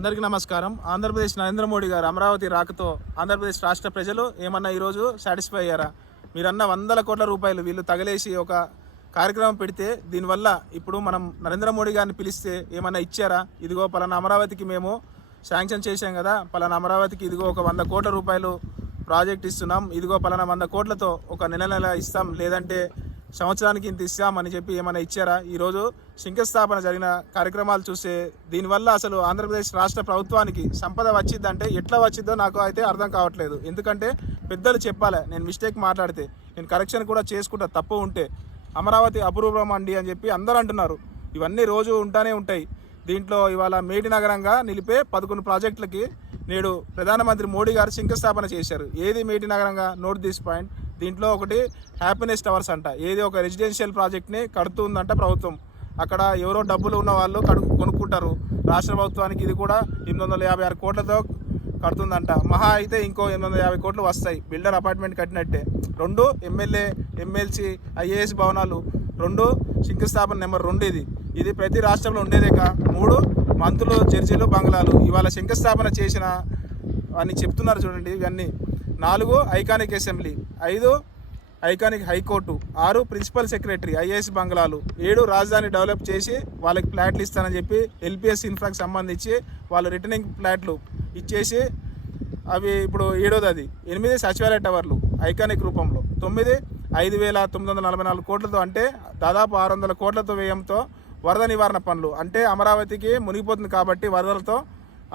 అందరికీ నమస్కారం. ఆంధ్రప్రదేశ్ నరేంద్ర మోడీ గారు అమరావతి రాకతో ఆంధ్రప్రదేశ్ రాష్ట్ర ప్రజలు ఏమన్నా ఈరోజు సాటిస్ఫై అయ్యారా? మీరన్న 100 కోట్ల రూపాయలు వీళ్ళు తగలేసి ఒక కార్యక్రమం పెడితే దీనివల్ల ఇప్పుడు మనం నరేంద్ర మోడీ గారిని పిలిస్తే ఏమన్నా ఇచ్చారా? ఇదిగో పలానా అమరావతికి మేము శాంక్షన్ చేశాం కదా, పలానా అమరావతికి ఇదిగో ఒక 100 కోట్ల రూపాయలు ప్రాజెక్ట్ ఇస్తున్నాం, ఇదిగో పలానా 100 కోట్లతో ఒక నెల ఇస్తాం, లేదంటే సంవత్సరానికి ఇంత ఇస్తామని చెప్పి ఏమైనా ఇచ్చారా? ఈరోజు శంకుస్థాపన జరిగిన కార్యక్రమాలు చూస్తే దీనివల్ల అసలు ఆంధ్రప్రదేశ్ రాష్ట్ర ప్రభుత్వానికి సంపద వచ్చిందంటే ఎట్లా వచ్చిందో నాకు అయితే అర్థం కావట్లేదు. ఎందుకంటే పెద్దలు చెప్పాలి, నేను మిస్టేక్ మాట్లాడితే నేను కరెక్షన్ కూడా చేసుకుంటా, తప్పు ఉంటే. అమరావతి అపురూపం అండి అని చెప్పి అందరూ అంటున్నారు. ఇవన్నీ రోజు ఉంటానే ఉంటాయి. దీంట్లో ఇవాళ మేటి నగరంగా నిలిపే 11 ప్రాజెక్టులకి నేడు ప్రధానమంత్రి మోడీ గారు శంకుస్థాపన చేశారు. ఏది మేటి నగరంగా? Note this point. దీంట్లో ఒకటి హ్యాపీనెస్ టవర్స్ అంట, ఏది ఒక రెసిడెన్షియల్ ప్రాజెక్ట్ని కడుతుందంట ప్రభుత్వం. అక్కడ ఎవరో డబ్బులు ఉన్న వాళ్ళు కొనుక్కుంటారు. రాష్ట్ర ప్రభుత్వానికి ఇది కూడా 856 కోట్లతో కడుతుందంట. మహా అయితే ఇంకో 850 కోట్లు వస్తాయి బిల్డర్ అపార్ట్మెంట్ కట్టినట్టే. 2 ఎమ్మెల్యే ఎమ్మెల్సీ ఐఏఎస్ భవనాలు, 2 శంకుస్థాపన నెంబర్ 2 ఇది ప్రతి రాష్ట్రంలో ఉండేదేక. 3 మంత్రులు జడ్జీలు బంగ్లాలు ఇవాళ శంకుస్థాపన చేసిన అని చెప్తున్నారు చూడండి. ఇవన్నీ 4 iconic assembly, 5 iconic high court, 6 principal secretary IAS బంగ్లాలు, 7 రాజధాని డెవలప్ చేసి వాళ్ళకి ఫ్లాట్లు ఇస్తానని చెప్పి ఎల్పిఎస్ ఇన్ఫ్రాకి సంబంధించి వాళ్ళు రిటర్నింగ్ ఫ్లాట్లు ఇచ్చేసి అవి ఇప్పుడు 7ది. 8 సచివాలయ టవర్లు ఐకానిక్ రూపంలో, 9 5,944 కోట్లతో, అంటే దాదాపు 600 కోట్లతో వ్యయంతో వరద నివారణ పనులు, అంటే అమరావతికి మునిగిపోతుంది కాబట్టి వరదలతో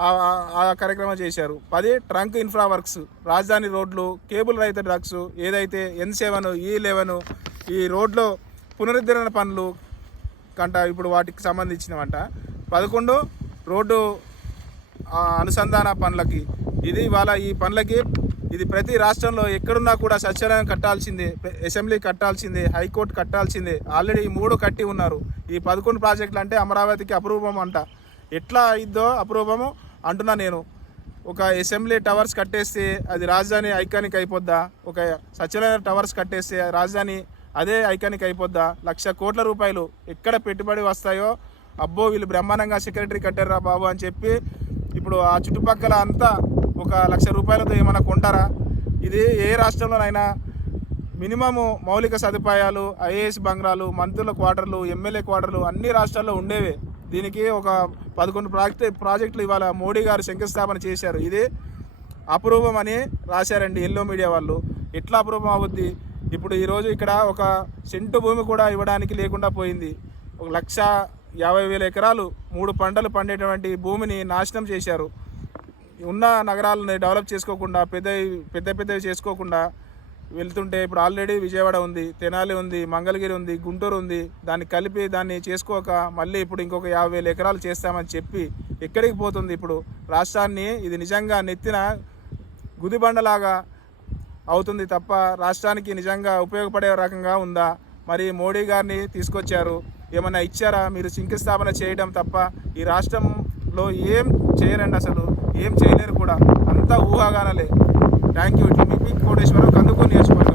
ఆ కార్యక్రమం చేశారు. 10 ట్రంక్ ఇన్ఫ్రా వర్క్స్, రాజధాని రోడ్లు, కేబుల్ రహిత డ్రగ్స్, ఏదైతే N7 E11 ఈ రోడ్లో పునరుద్ధరణ పనులు కంట ఇప్పుడు వాటికి సంబంధించినవంట. 11 రోడ్డు అనుసంధాన పనులకి. ఇది ఇవాళ ఈ పనులకి ఇది ప్రతి రాష్ట్రంలో ఎక్కడున్నా కూడా సచివాలయం కట్టాల్సిందే, అసెంబ్లీ కట్టాల్సిందే, హైకోర్టు కట్టాల్సిందే. ఆల్రెడీ ఈ 3 కట్టి ఉన్నారు. ఈ 11 ప్రాజెక్టులు అంటే అమరావతికి అపురూపం అంట. ఎట్లా ఇద్దో అపురూపము అంటున్నా నేను. ఒక అసెంబ్లీ టవర్స్ కట్టేస్తే అది రాజధాని ఐకానిక్ అయిపోద్దా? ఒక సచివాలయ టవర్స్ కట్టేస్తే రాజధాని అదే ఐకానిక్ అయిపోద్దా? 1,00,000 కోట్ల రూపాయలు ఎక్కడ పెట్టుబడి వస్తాయో, అబ్బో వీళ్ళు బ్రహ్మాండంగా సెక్రటరీ కట్టారా బాబు అని చెప్పి ఇప్పుడు ఆ చుట్టుపక్కల అంతా ఒక 1,00,000 రూపాయలతో ఏమైనా కొంటారా? ఇది ఏ రాష్ట్రంలోనైనా మినిమము మౌలిక సదుపాయాలు, ఐఏఎస్ బంగ్లాలు, మంత్రుల క్వార్టర్లు, ఎమ్మెల్యే క్వార్టర్లు అన్ని రాష్ట్రాల్లో ఉండేవే. దీనికి ఒక 11 ప్రాజెక్టులు ఇవాళ మోడీ గారు శంకుస్థాపన చేశారు. ఇది అపురూపం అని రాశారండి ఎల్లో మీడియా వాళ్ళు. ఎట్లా అపురూపం అవుద్ది? ఇప్పుడు ఈరోజు ఇక్కడ ఒక సెంటు భూమి కూడా ఇవ్వడానికి లేకుండా పోయింది. 1,50,000 ఎకరాలు 3 పంటలు పండేటువంటి భూమిని నాశనం చేశారు. ఉన్న నగరాలను డెవలప్ చేసుకోకుండా పెద్దవి చేసుకోకుండా వెళ్తుంటే ఇప్పుడు ఆల్రెడీ విజయవాడ ఉంది, తెనాలి ఉంది, మంగళగిరి ఉంది, గుంటూరు ఉంది. దాన్ని కలిపి దాన్ని చేసుకోక మళ్ళీ ఇప్పుడు ఇంకొక 50,000 ఎకరాలు చేస్తామని చెప్పి ఎక్కడికి పోతుంది ఇప్పుడు రాష్ట్రాన్ని? ఇది నిజంగా నెత్తిన గుదిబండలాగా అవుతుంది తప్ప రాష్ట్రానికి నిజంగా ఉపయోగపడే రకంగా ఉందా? మరి మోడీ గారిని తీసుకొచ్చారు, ఏమన్నా ఇచ్చారా? మీరు శంకుస్థాపన చేయడం తప్ప ఈ రాష్ట్రంలో ఏం చేయరండి, అసలు ఏం చేయలేరు కూడా. అంతా ఊహాగానాలే. Thank you. మీ కోటేశ్వరరావు, కందుకూరు నియోజకవర్గం.